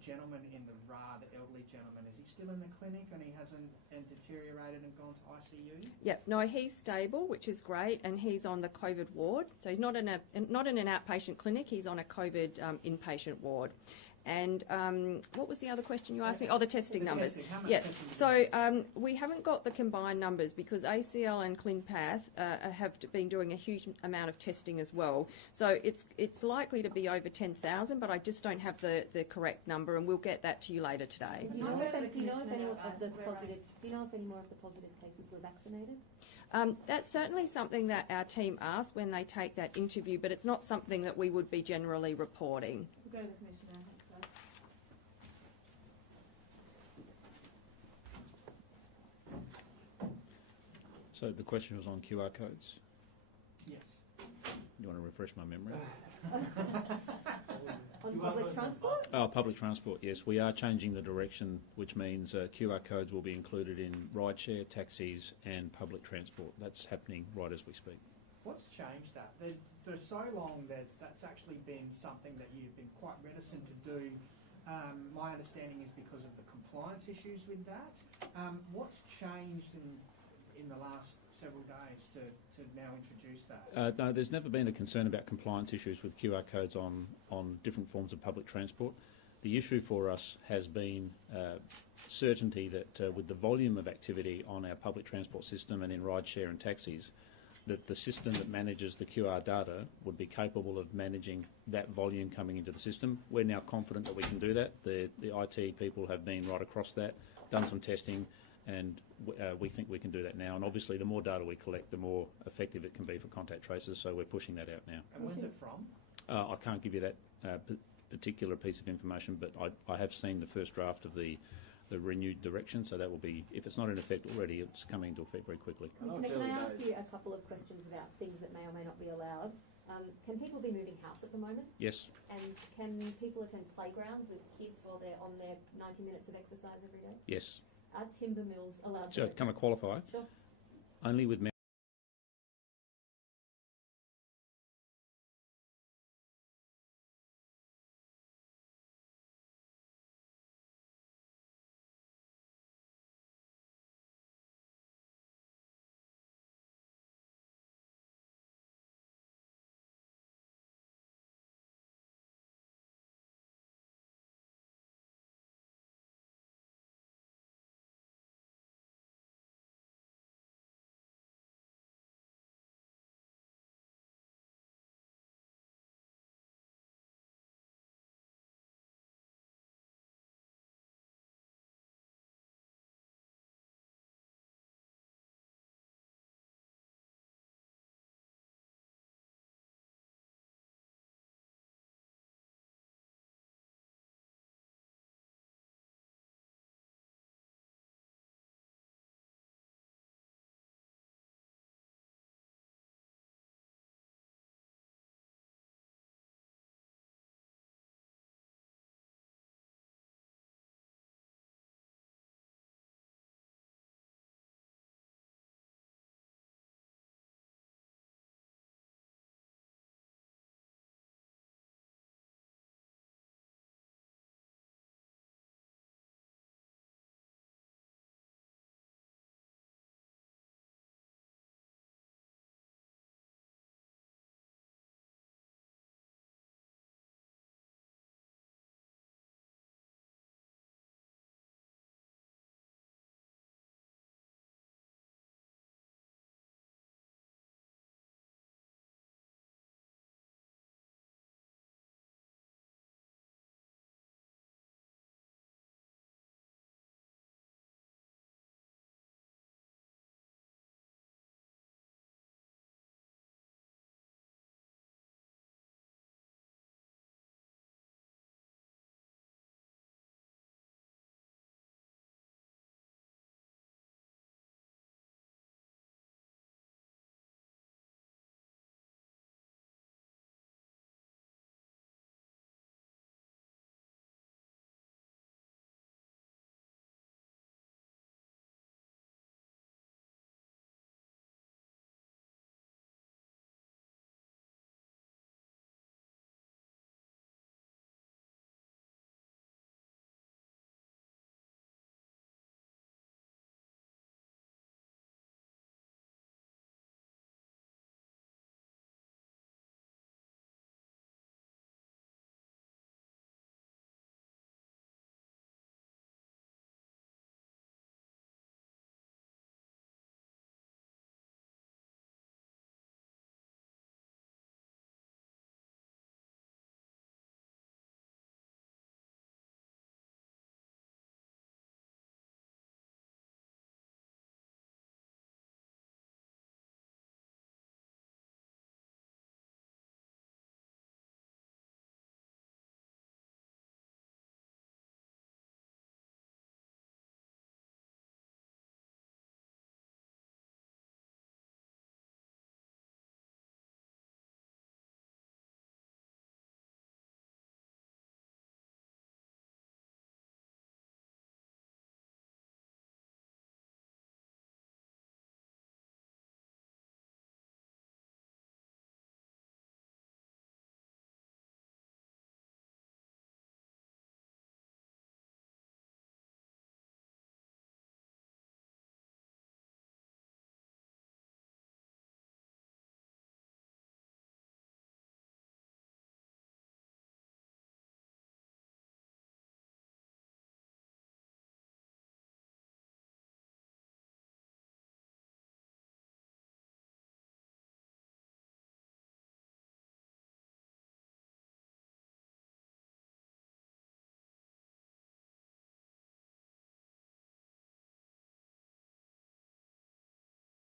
gentleman in the RA, the elderly gentleman? Is he still in the clinic and he hasn't deteriorated and gone to ICU? Yep, no, he's stable, which is great, and he's on the COVID ward. So he's not in an outpatient clinic, he's on a COVID inpatient ward. And what was the other question you asked me? Oh, the testing numbers. Yeah, so we haven't got the combined numbers because ACL and ClinPath have been doing a huge amount of testing as well. So it's likely to be over 10,000, but I just don't have the correct number, and we'll get that to you later today. Do you know if any more of the positive cases were vaccinated? That's certainly something that our team asks when they take that interview, but it's not something that we would be generally reporting. We'll go to the Commissioner. So the question was on QR codes. Yes. You want to refresh my memory? On public transport? Oh, public transport, yes. We are changing the direction, which means QR codes will be included in rideshare, taxis and public transport. That's happening right as we speak. What's changed that? For so long that's actually been something that you've been quite reticent to do. My understanding is because of the compliance issues with that. What's changed in the last several days to now introduce that? No, there's never been a concern about compliance issues with QR codes on different forms of public transport. The issue for us has been certainty that with the volume of activity on our public transport system and in rideshare and taxis, that the system that manages the QR data would be capable of managing that volume coming into the system. We're now confident that we can do that. The IT people have been right across that, done some testing, and we think we can do that now. And obviously the more data we collect, the more effective it can be for contact tracers, so we're pushing that out now. And where's it from? I can't give you that particular piece of information, but I have seen the first draft of the renewed direction, so that will be, if it's not in effect already, it's coming into effect very quickly. Commissioner, can I ask you a couple of questions about things that may or may not be allowed? Can people be moving house at the moment? Yes. And can people attend playgrounds with kids while they're on their 90 minutes of exercise every day? Yes. Are timber mills allowed So to? can I qualify? Sure. Only with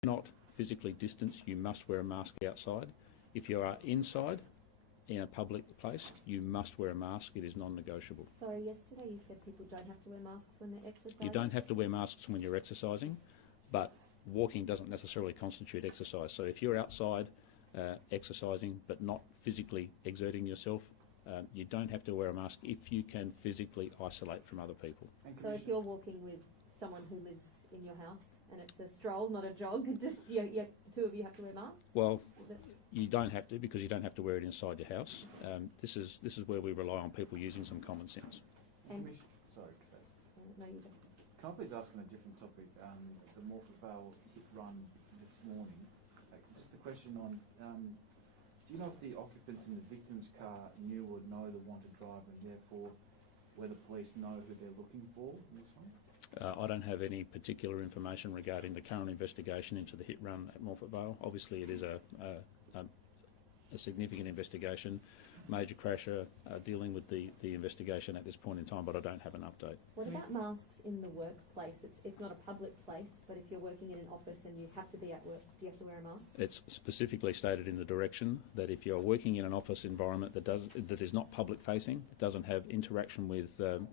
not physically distanced, you must wear a mask outside. If you are inside in a public place, you must wear a mask. It is non-negotiable. Sorry, yesterday you said people don't have to wear masks when they're exercising. You don't have to wear masks when you're exercising, but walking doesn't necessarily constitute exercise. So if you're outside exercising but not physically exerting yourself, you don't have to wear a mask if you can physically isolate from other people. So if you're walking with someone who lives in your house and it's a stroll, not a jog, do the two of you have to wear masks? Well, you don't have to, because you don't have to wear it inside your house. This is where we rely on people using some common sense. And Sorry, no, you don't. can I please ask on a different topic? The Morpeth Vale hit run this morning. Just a question on, do you know if the occupants in the victim's car knew or know the wanted driver, and therefore whether police know who they're looking for in this one? I don't have any particular information regarding the current investigation into the hit run at Morpeth Vale. Obviously, it is a significant investigation. Major Crasher dealing with the investigation at this point in time, but I don't have an update. What about masks in the workplace? It's not a public place, but if you're working in an office and you have to be at work, do you have to wear a mask? It's specifically stated in the direction that if you're working in an office environment that is not public facing, doesn't have interaction with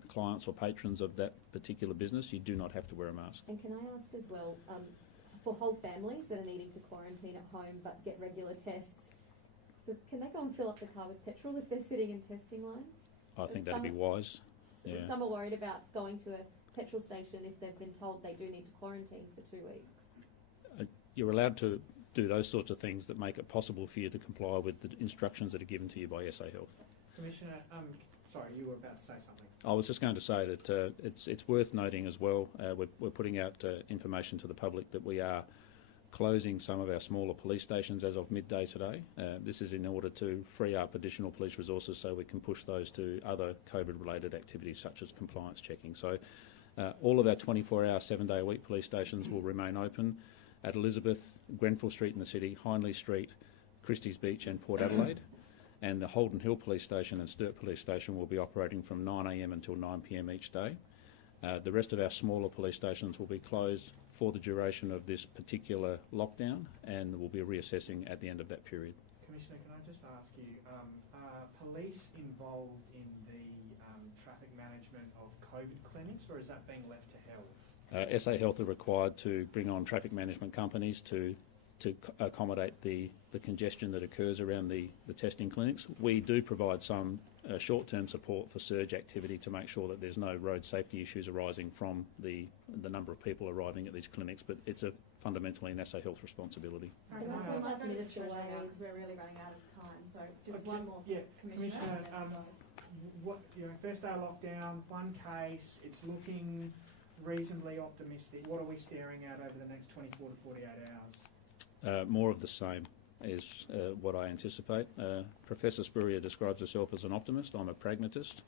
clients or patrons of that particular business, you do not have to wear a mask. And can I ask as well, for whole families that are needing to quarantine at home but get regular tests, so can they go and fill up the car with petrol if they're sitting in testing lines? I think that'd be wise. Yeah. Some are worried about going to a petrol station if they've been told they do need to quarantine for 2 weeks. You're allowed to do those sorts of things that make it possible for you to comply with the instructions that are given to you by SA Health. Commissioner, sorry, you were about to say something. I was just going to say that it's worth noting as well, we're putting out information to the public that we are closing some of our smaller police stations as of midday today. This is in order to free up additional police resources so we can push those to other COVID-related activities such as compliance checking. So all of our 24-hour, 7-day-a-week police stations will remain open at Elizabeth, Grenfell Street in the city, Hindley Street, Christie's Beach and Port Adelaide. And the Holden Hill Police Station and Sturt Police Station will be operating from 9 a.m. until 9 p.m. each day. The rest of our smaller police stations will be closed for the duration of this particular lockdown, and we'll be reassessing at the end of that period. Commissioner, can I just ask you, are police involved in the traffic management of COVID clinics, or is that being left to health? SA Health are required to bring on traffic management companies to accommodate the congestion that occurs around the testing clinics. We do provide some short-term support for surge activity to make sure that there's no road safety issues arising from the number of people arriving at these clinics, but it's fundamentally an SA Health responsibility. Sorry, Can I I'm ask going to Minister push Wade? because we're really running out of time. So just Okay, one more, yeah, Commissioner. First day lockdown, one case, it's looking reasonably optimistic. What are we staring at over the next 24 to 48 hours? More of the same is what I anticipate. Professor Spurrier describes herself as an optimist. I'm a pragmatist.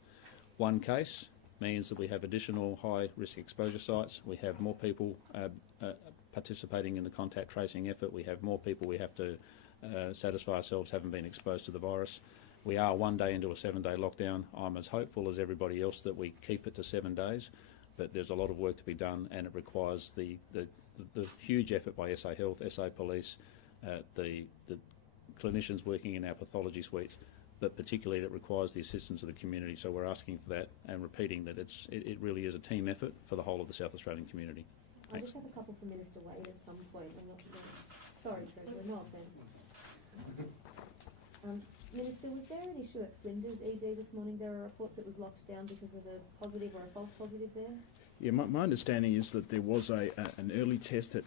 One case means that we have additional high-risk exposure sites. We have more people participating in the contact tracing effort. We have more people we have to satisfy ourselves haven't been exposed to the virus. We are 1 day into a 7-day lockdown. I'm as hopeful as everybody else that we keep it to 7 days, but there's a lot of work to be done, and it requires the huge effort by SA Health, SA Police, the clinicians working in our pathology suites, but particularly it requires the assistance of the community. So we're asking for that and repeating that it really is a team effort for the whole of the South Australian community. I just have a couple for Minister Wade at some point. I'm not sure. Sorry, Treasurer, no offence. Minister, was there an issue at Flinders ED this morning? There were reports it was locked down because of a positive or a false positive there? Yeah, my understanding is that there was an early test that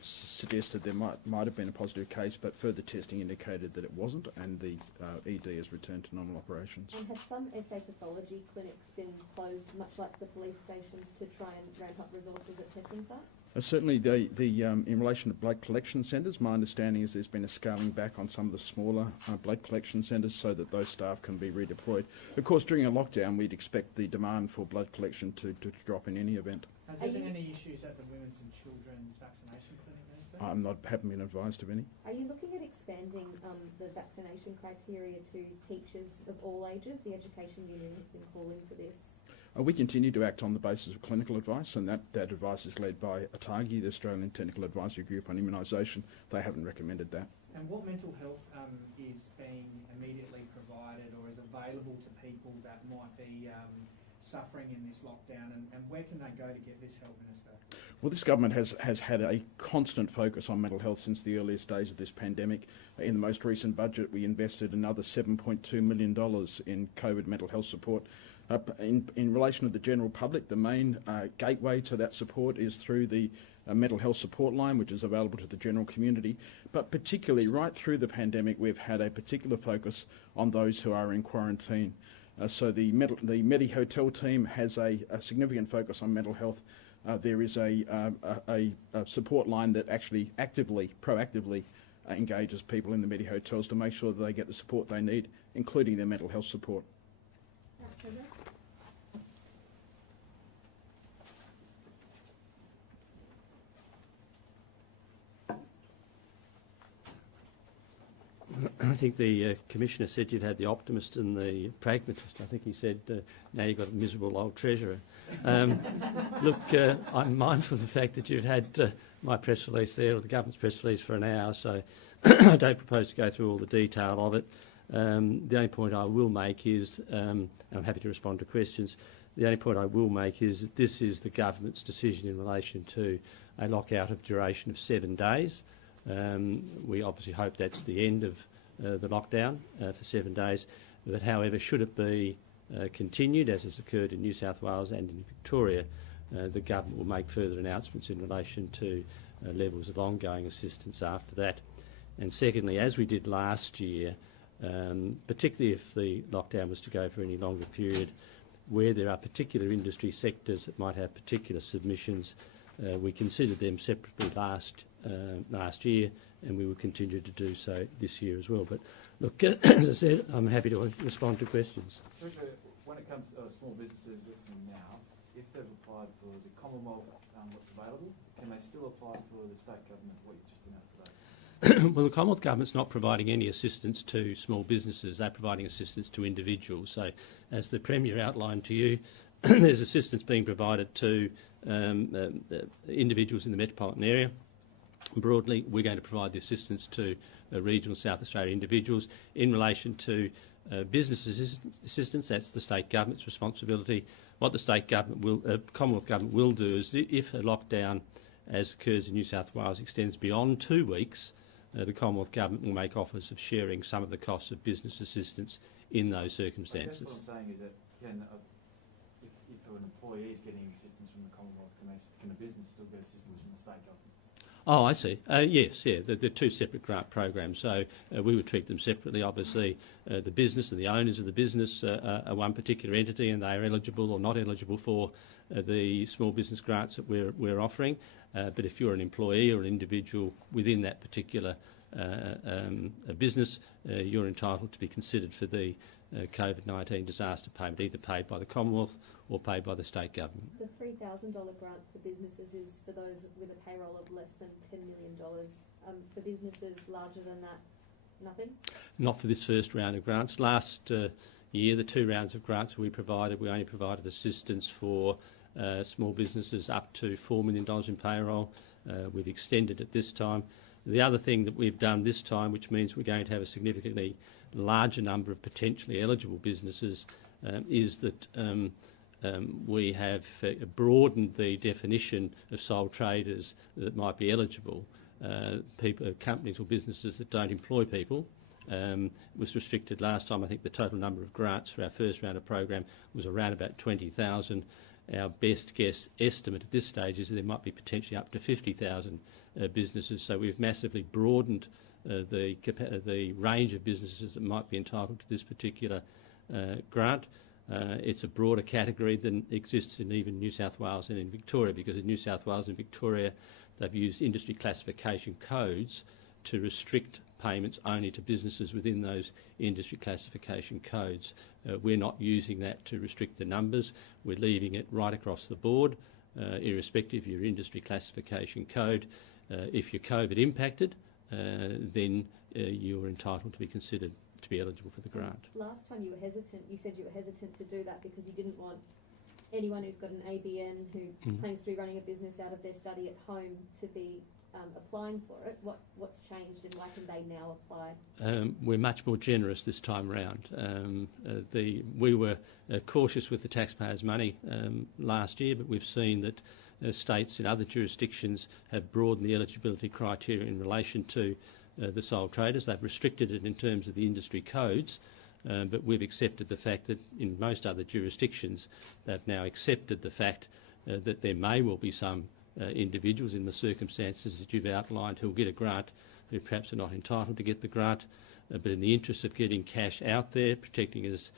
suggested there might have been a positive case, but further testing indicated that it wasn't, and the ED has returned to normal operations. And have some SA pathology clinics been closed, much like the police stations, to try and ramp up resources at testing sites? Certainly, in relation to blood collection centres, my understanding is there's been a scaling back on some of the smaller blood collection centres so that those staff can be redeployed. Of course, during a lockdown, we'd expect the demand for blood collection to drop in any event. Has there been any issues at the Women's and Children's Vaccination Clinic, Minister? Haven't been advised of any. Are you looking at expanding the vaccination criteria to teachers of all ages? The Education Union has been calling for this. We continue to act on the basis of clinical advice, and that advice is led by ATAGI, the Australian Technical Advisory Group on Immunisation. They haven't recommended that. And what mental health is being immediately provided or is available to people that might be suffering in this lockdown, and where can they go to get this help, Minister? Well, this government has had a constant focus on mental health since the earliest days of this pandemic. In the most recent budget, we invested another $7.2 million in COVID mental health support. In relation to the general public, the main gateway to that support is through the mental health support line, which is available to the general community. But particularly right through the pandemic, we've had a particular focus on those who are in quarantine. So the Medi Hotel team has a significant focus on mental health. There is a support line that actually proactively engages people in the Medi Hotels to make sure that they get the support they need, including their mental health support. I think the Commissioner said you've had the optimist and the pragmatist. I think he said now you've got a miserable old treasurer. Look, I'm mindful of the fact that you've had my press release there, or the government's press release, for an hour, so I don't propose to go through all the detail of it. The only point I will make is, and I'm happy to respond to questions, the only point I will make is that this is the government's decision in relation to a lockout of duration of 7 days. We obviously hope that's the end of the lockdown for 7 days, but however, should it be continued, as has occurred in New South Wales and in Victoria, the government will make further announcements in relation to levels of ongoing assistance after that. And secondly, as we did last year, particularly if the lockdown was to go for any longer period, where there are particular industry sectors that might have particular submissions, we considered them separately last year, and we will continue to do so this year as well. But look, as I said, I'm happy to respond to questions. When it comes to small businesses listening now, if they've applied for the Commonwealth, what's available, can they still apply for the state government, what you just announced today? Well, the Commonwealth Government's not providing any assistance to small businesses. They're providing assistance to individuals. So, as the Premier outlined to you, there's assistance being provided to individuals in the metropolitan area. Broadly, we're going to provide the assistance to regional South Australia individuals. In relation to business assistance, that's the state government's responsibility. What the state government will, Commonwealth government will do is, if a lockdown, as occurs in New South Wales, extends beyond 2 weeks, the Commonwealth government will make offers of sharing some of the costs of business assistance in those circumstances. What I'm saying is that if an employee is getting assistance from the Commonwealth, can a business still get assistance from the state government? Oh, I see. Yes, yeah, they're two separate grant programs, so we would treat them separately. Obviously, the business and the owners of the business are one particular entity, and they are eligible or not eligible for the small business grants that we're offering. But if you're an employee or an individual within that particular business, you're entitled to be considered for the COVID-19 disaster payment, either paid by the Commonwealth or paid by the state government. The $3,000 grant for businesses is for those with a payroll of less than $10 million. For businesses larger than that, nothing? Not for this first round of grants. Last year, the 2 rounds of grants we only provided assistance for small businesses up to $4 million in payroll. We've extended it this time. The other thing that we've done this time, which means we're going to have a significantly larger number of potentially eligible businesses, is that we have broadened the definition of sole traders that might be eligible. Companies or businesses that don't employ people was restricted last time. I think the total number of grants for our first round of program was around about 20,000. Our best guess estimate at this stage is that there might be potentially up to 50,000 businesses. So we've massively broadened the range of businesses that might be entitled to this particular grant. It's a broader category than exists in even New South Wales and in Victoria, because in New South Wales and Victoria they've used industry classification codes to restrict payments only to businesses within those industry classification codes. We're not using that to restrict the numbers. We're leaving it right across the board, irrespective of your industry classification code. If you're COVID impacted, then you're entitled to be considered to be eligible for the grant. Last time you were hesitant, you said you were hesitant to do that because you didn't want anyone who's got an ABN who plans to be running a business out of their study at home to be applying for it? What's changed and why can they now apply? We're much more generous this time round. We were cautious with the taxpayers' money last year, but we've seen that states in other jurisdictions have broadened the eligibility criteria in relation to the sole traders. They've restricted it in terms of the industry codes, but we've accepted the fact that in most other jurisdictions they've now accepted the fact that there may well be some individuals in the circumstances that you've outlined who will get a grant who perhaps are not entitled to get the grant, but in the interest of getting cash out there, protecting as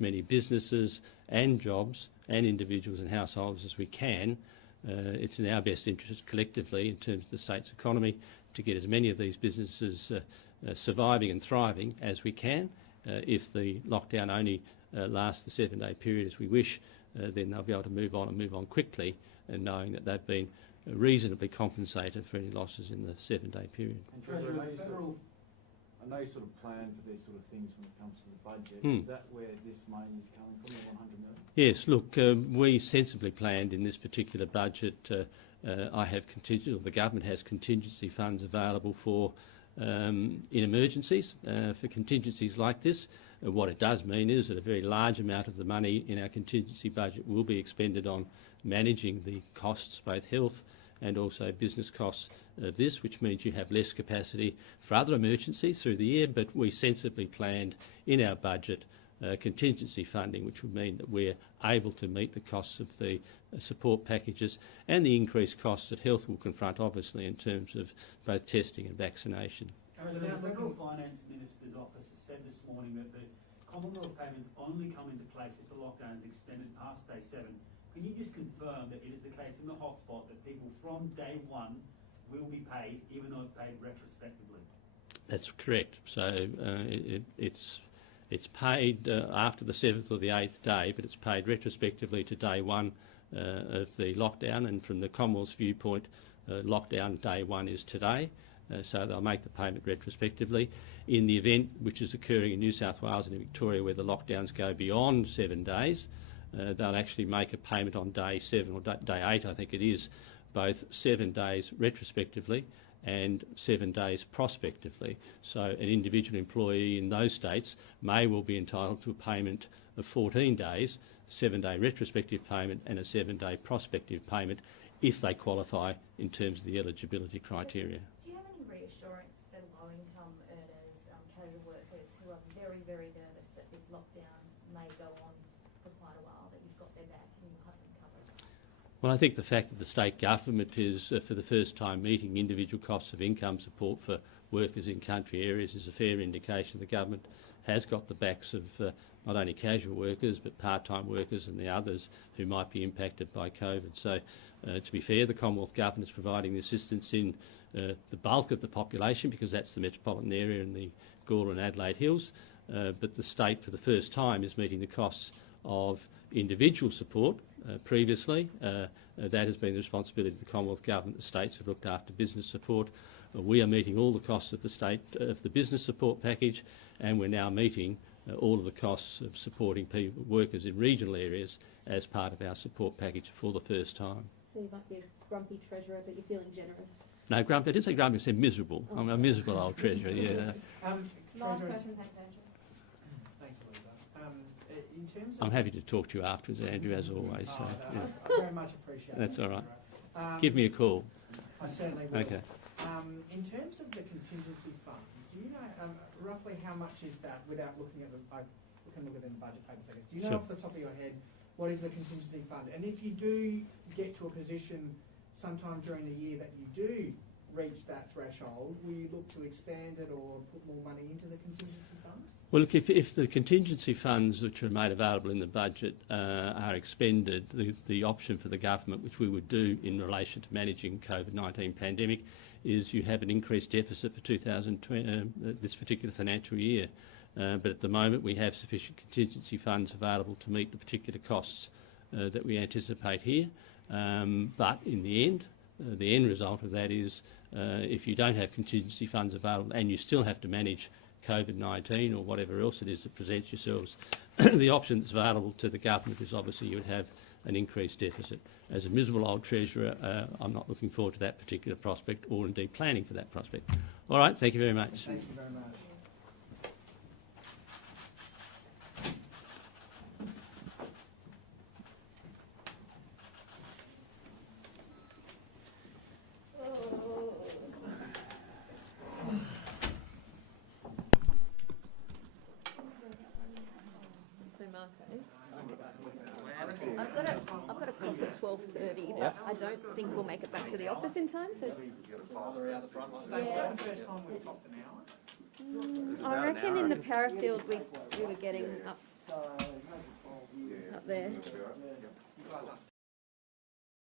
many businesses and jobs and individuals and households as we can, it's in our best interest collectively in terms of the state's economy to get as many of these businesses surviving and thriving as we can. If the lockdown only lasts the 7-day period as we wish, then they'll be able to move on quickly, and knowing that they've been reasonably compensated for any losses in the 7-day period. And Treasurer, I know you sort of plan for these sort of things when it comes to the budget. Is that where this money is coming from, the 100 million? Yes, look, we sensibly planned in this particular budget. The government has contingency funds available for in emergencies, for contingencies like this. What it does mean is that a very large amount of the money in our contingency budget will be expended on managing the costs, both health and also business costs of this, which means you have less capacity for other emergencies through the year, but we sensibly planned in our budget contingency funding, which would mean that we're able to meet the costs of the support packages and the increased costs that health will confront, obviously, in terms of both testing and vaccination. The Federal Finance Minister's office has said this morning that the Commonwealth payments only come into place if the lockdown is extended past day 7. Can you just confirm that it is the case in the hotspot that people from day 1 will be paid, even though it's paid retrospectively? That's correct. So it's paid after the 7th or the 8th day, but it's paid retrospectively to day 1 of the lockdown. And from the Commonwealth's viewpoint, lockdown day 1 is today. So they'll make the payment retrospectively. In the event which is occurring in New South Wales and in Victoria where the lockdowns go beyond 7 days, they'll actually make a payment on day 7 or day 8, I think it is, both 7 days retrospectively and 7 days prospectively. So an individual employee in those states may well be entitled to a payment of 14 days, 7-day retrospective payment and a 7-day prospective payment if they qualify in terms of the eligibility criteria. Do you have any reassurance for low-income earners, casual workers who are very, very nervous that this lockdown may go on for quite a while, that you've got their back and you'll have them covered? Well, I think the fact that the state government is, for the first time, meeting individual costs of income support for workers in country areas is a fair indication the government has got the backs of not only casual workers but part-time workers and the others who might be impacted by COVID. So, to be fair, the Commonwealth Government is providing the assistance in the bulk of the population because that's the metropolitan area and the Gawler and Adelaide Hills, but the state, for the first time, is meeting the costs of individual support. Previously, that has been the responsibility of the Commonwealth Government. The states have looked after business support. We are meeting all the costs of the state of the business support package, and we're now meeting all of the costs of supporting workers in regional areas as part of our support package for the first time. So you might be a grumpy treasurer, but you're feeling generous. No, grumpy. I didn't say grumpy. I said miserable. Oh. I'm a miserable old treasurer. Yeah. Last question, thanks, Andrew. Thanks, Louisa. In terms of I'm happy to talk to you afterwards, Andrew, as always. So, yeah. I very much appreciate it. That's all right. Give me a call. I certainly will. Okay. In terms of the contingency fund, do you know roughly how much is that without looking at I can look at it in the budget papers, I guess. Do you know off the top of your head what is the contingency fund? And if you do get to a position sometime during the year that you do reach that threshold, will you look to expand it or put more money into the contingency fund? Well, look, if the contingency funds which are made available in the budget are expended, the option for the government, which we would do in relation to managing COVID-19 pandemic, is you have an increased deficit for 2020, this particular financial year. But at the moment we have sufficient contingency funds available to meet the particular costs that we anticipate here. But in the end result of that is if you don't have contingency funds available and you still have to manage COVID-19 or whatever else it is that presents yourselves, the option that's available to the government is obviously you would have an increased deficit. As a miserable old treasurer, I'm not looking forward to that particular prospect, or indeed planning for that prospect. All right, thank you very much. Thank you very much. So Marco, I've got a cross at 12:30, but I don't think we'll make it back to the office in time. So yeah. I reckon in the Parafield we were getting up there.